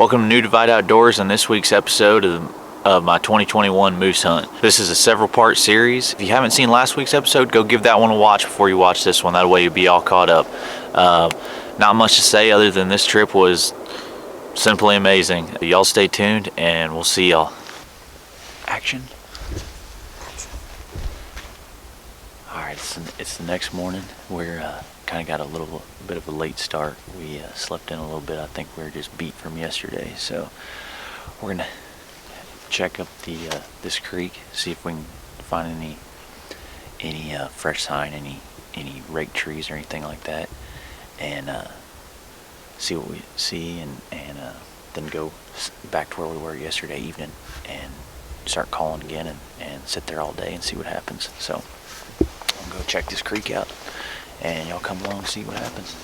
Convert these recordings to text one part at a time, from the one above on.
Welcome to New Divide Outdoors on this week's episode of my 2021 moose hunt. This is a several part series. If you haven't seen last week's episode, go give that one a watch before you watch this one. That way you'll be all caught up. Not much to say other than this trip was simply amazing. Y'all stay tuned and we'll see y'all. Action. Alright, it's the next morning. We're kind of got a little bit of a late start. We slept in a little bit. I think we were just beat from yesterday, so we're gonna check up this creek, see if we can find any fresh sign, any rake trees or anything like that, and see what we see, and then go back to where we were yesterday evening and start calling again and sit there all day and see what happens. So I'm gonna go check this creek out, and y'all come along and see what happens.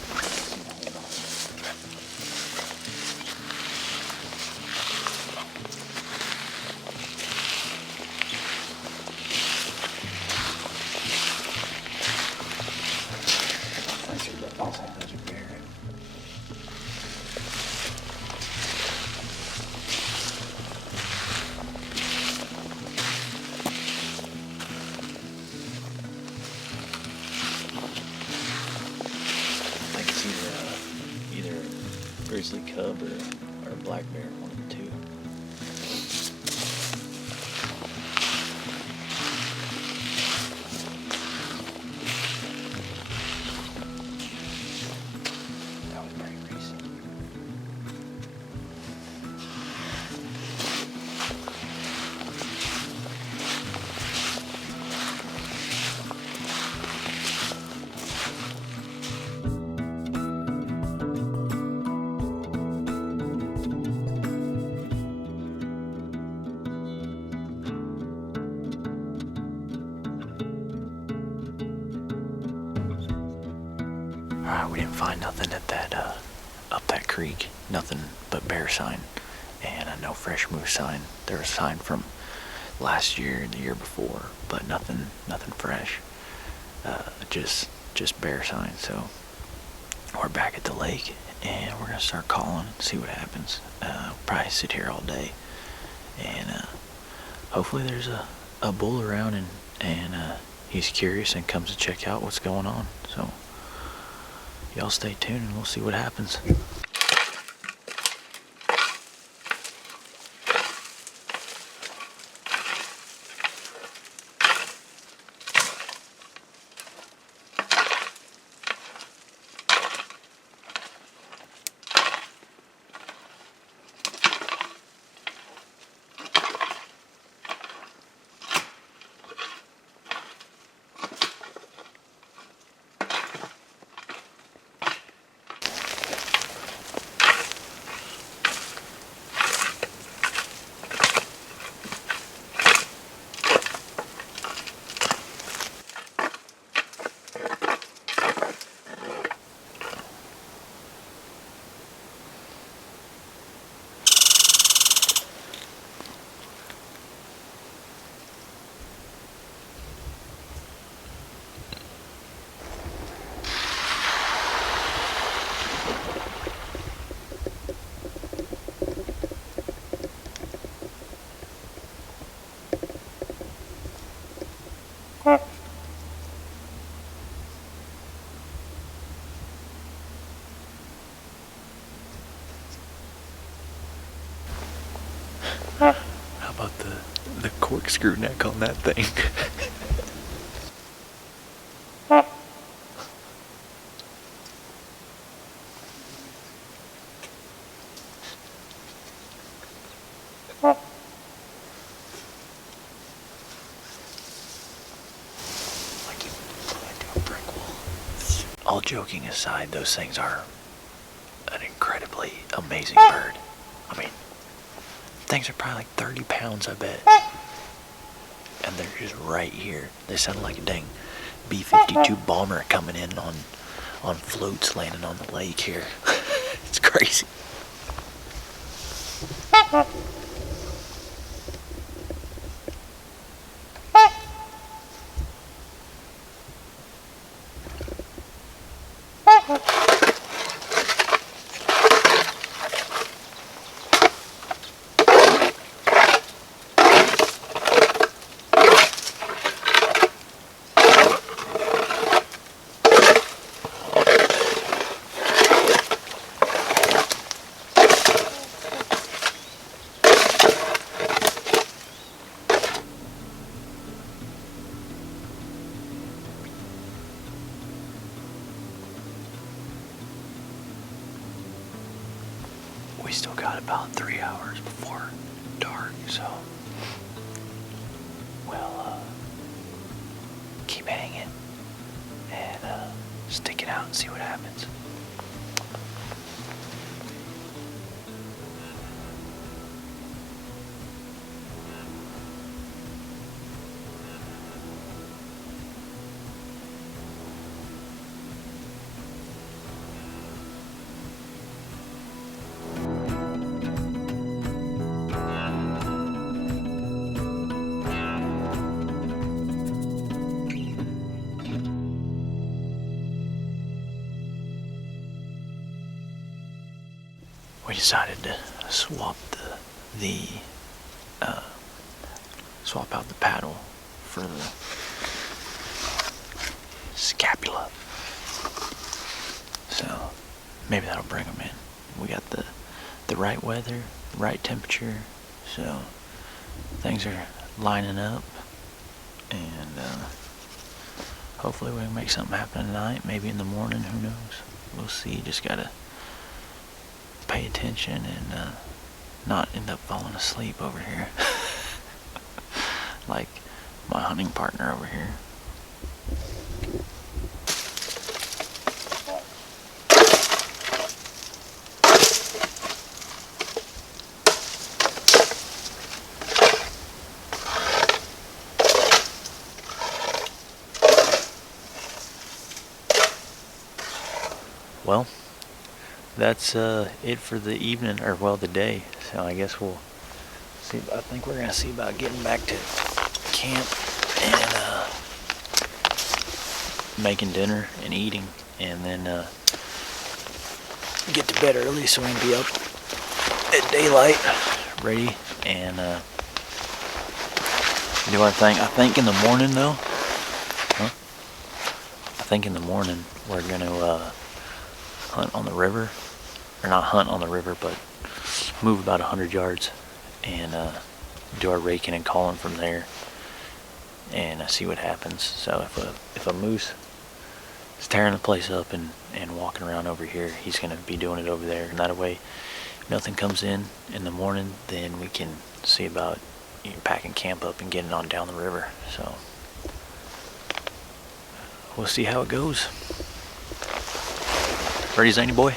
Grizzly cub or a black bear, one of the two. That was very recent. Alright, we didn't find nothing at that up that creek. Nothing but bear sign and no fresh moose sign. There was a sign from last year and the year before, but nothing fresh. Just bear sign. So we're back at the lake and we're gonna start calling, see what happens. We'll probably sit here all day, and hopefully there's a bull around and he's curious and comes to check out what's going on. So y'all stay tuned and we'll see what happens. How about the corkscrew neck on that thing? All joking aside, those things are an incredibly amazing bird. I mean, things are probably like 30 pounds, I bet. And they're just right here. They sound like a dang B-52 bomber coming in on floats landing on the lake here. It's crazy. we still got about 3 hours before dark, so we'll keep hanging and stick it out and see what happens. We decided to swap swap out the paddle for the scapula. So maybe that'll bring them in. We got the right weather, right temperature, so things are lining up, and hopefully we can make something happen tonight. Maybe in the morning, who knows? We'll see. Just gotta pay attention and not end up falling asleep over here like my hunting partner over here. Well, that's it for the evening, or well, the day. So I guess we'll see. I think we're gonna see about getting back to camp and making dinner and eating, and then get to bed early so we can be up at daylight, ready, and do our thing. I think in the morning though, I think in the morning we're gonna hunt on the river. Or not hunt on the river, but move about 100 yards and do our raking and calling from there, and see what happens. So if a moose is tearing the place up and walking around over here, he's gonna be doing it over there, and that way if nothing comes in the morning, then we can see about packing camp up and getting on down the river. So we'll see how it goes. Ready, Zany boy?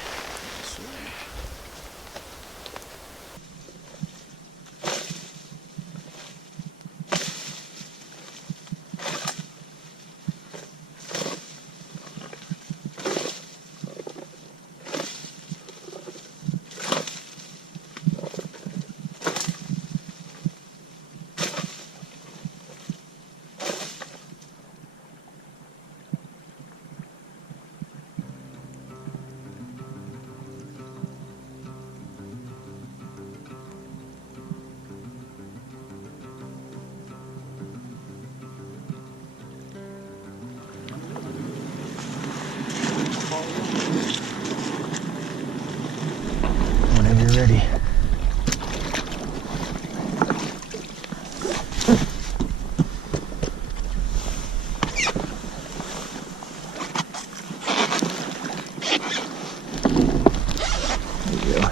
Whenever you're ready. There you go.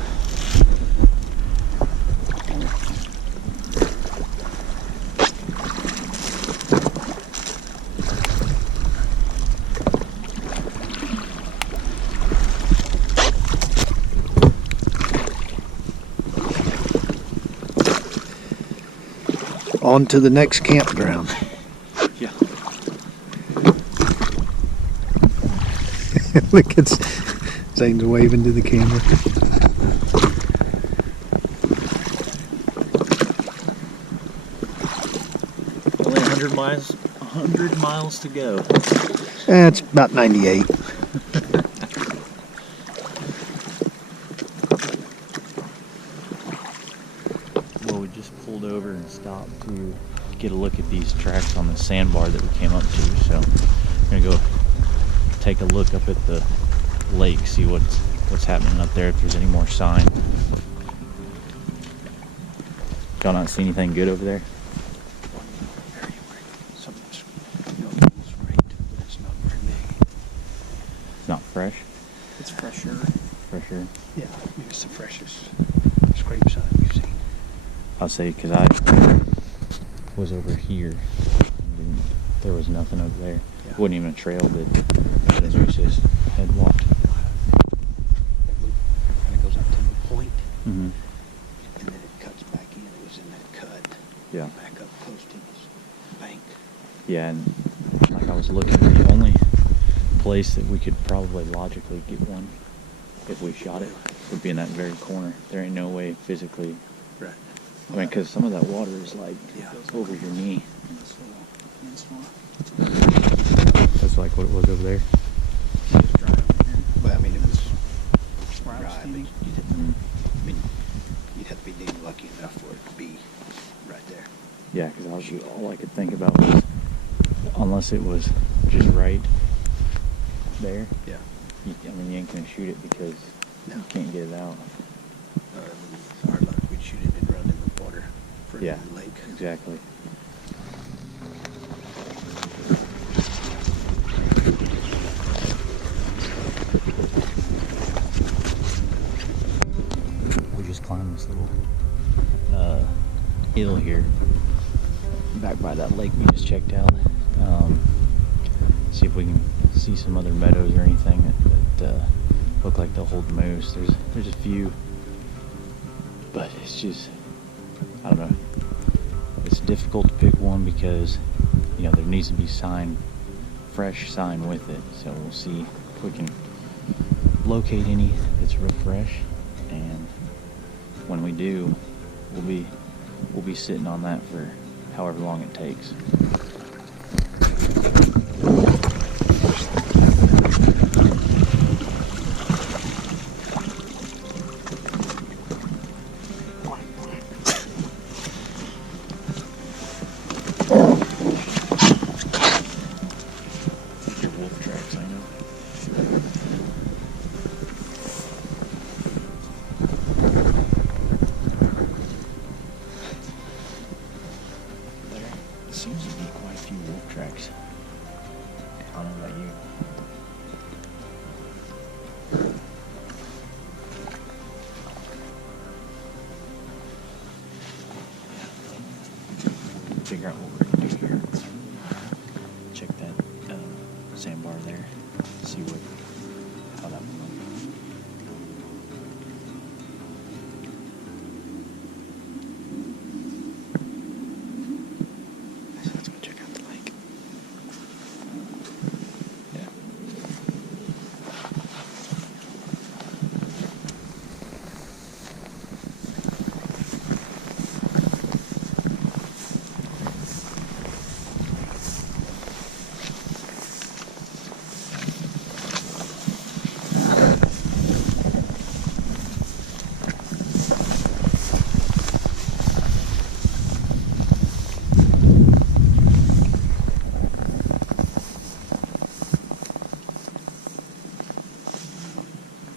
On to the next campground. Yeah. Look, it's Zane's waving to the camera. Only 100 miles to go. It's about 98. Well, we just pulled over and stopped to get a look at these tracks on the sandbar that we came up to. So we're gonna go take a look up at the lake, see what's happening up there, if there's any more sign. Y'all not see anything good over there? It's not fresh? It's fresher. Fresher. Yeah, maybe it's the freshest. scrape sign we've seen. I'll say, because I was over here, and there was nothing over there. Yeah. It wasn't even a trail that we just had walked. That loop kind of goes up to the point, Mm-hmm. and then it cuts back in. It was in that cut. Yeah. Back up close to this bank. Yeah, and like I was looking, the only place that we could probably logically get one if we shot it would be in that very corner. There ain't no way physically. Right. I mean, because some of that water is like over your knee. That's like what it was over there. But I mean, it was Where I was dry, but standing. I mean, you'd have to be damn lucky enough for it to be right there. Yeah, because all I could think about was, unless it was just right there, Yeah. I mean, you ain't gonna shoot it because No. you can't get it out. Our luck, we'd shoot it and run in the water for Yeah, the lake. exactly. We just climbed this little hill here back by that lake we just checked out. See if we can see some other meadows or anything that look like they'll hold moose. There's a few, but it's just, I don't know. It's difficult to pick one because, you know, there needs to be fresh sign with it. So we'll see if we can locate any that's real fresh, and when we do, we'll be sitting on that for however long it takes. Your wolf tracks, I know. There seems to be quite a few wolf tracks. I don't know about you. Figure out what we're gonna do here. Check that sandbar there. See how that will look. Let's go check out the lake. Yeah.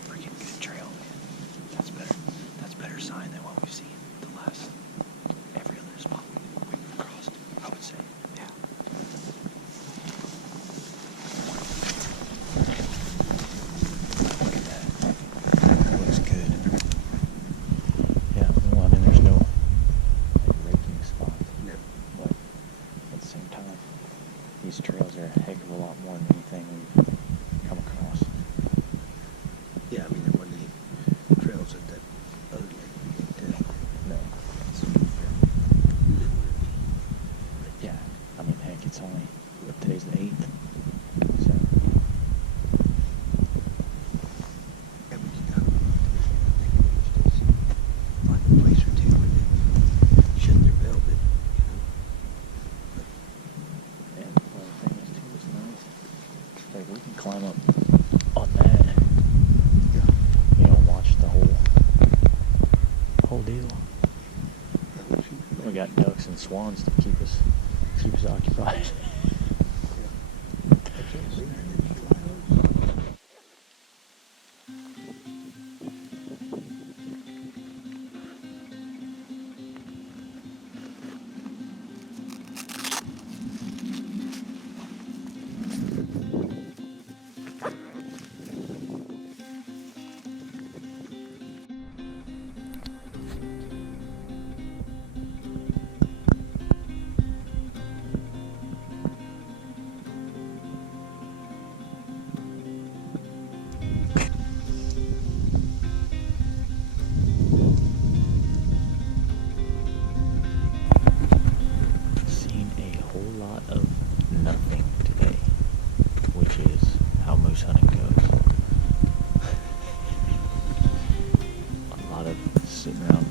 Freaking good trail. That's better. That's better sign than what we've seen the last every other spot we've crossed, I would say. Yeah. Look at that. That looks good. Yeah, well, I mean, there's no like, raking spot, No. but at the same time, these trails are a heck of a lot more than anything we've come across. Yeah, I mean, there weren't any trails at that other lake we did. No. Yeah, I mean, heck, it's only, today's the 8th, so. Yeah, we just got just find a place or two and then shed their velvet, you know. And well, the thing is, too, is nice. Like, we can climb up on that, you know, watch the whole deal. We got ducks and swans to keep us occupied.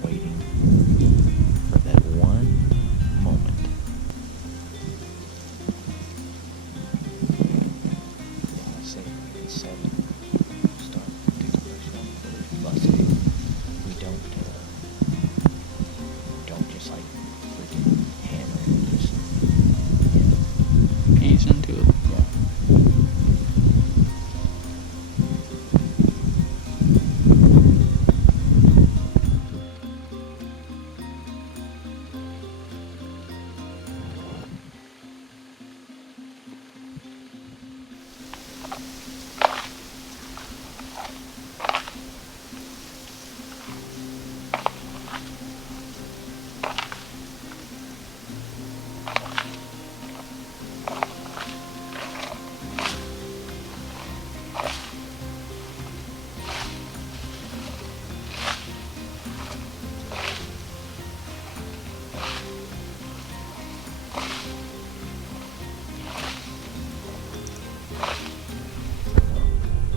waiting for that one moment. Yeah, I say at 7, start take the first one for the bus. We don't just like freaking hammer it. We just Ease into it. yeah.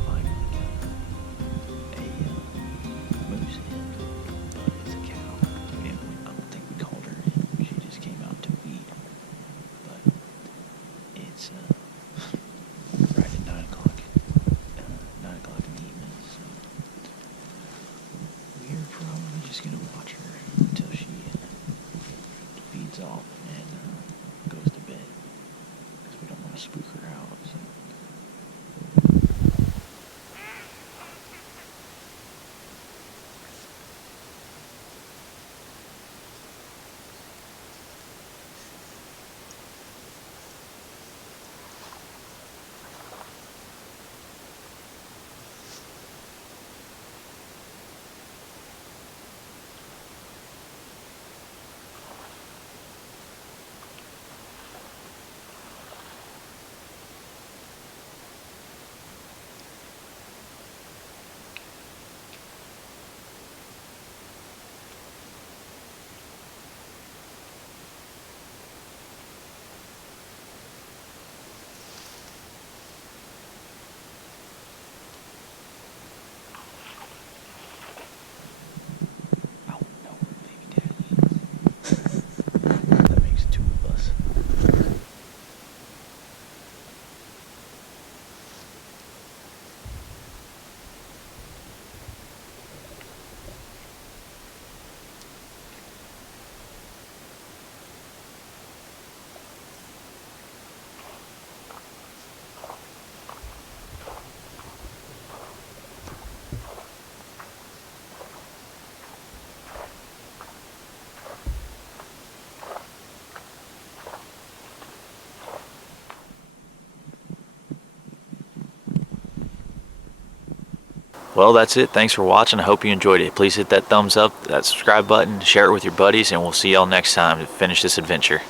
Finally got a moose in, but it's a cow. I don't think we called her in. She just came out to eat. But it's right at 9 o'clock. 9 o'clock in the evening. So we're probably just gonna watch her until she feeds off and goes to bed, because we don't want to spook her out. So. I don't know where baby daddy is. That makes 2 of us. Well, that's it. Thanks for watching. I hope you enjoyed it. Please hit that thumbs up, that subscribe button, share it with your buddies, and we'll see y'all next time to finish this adventure.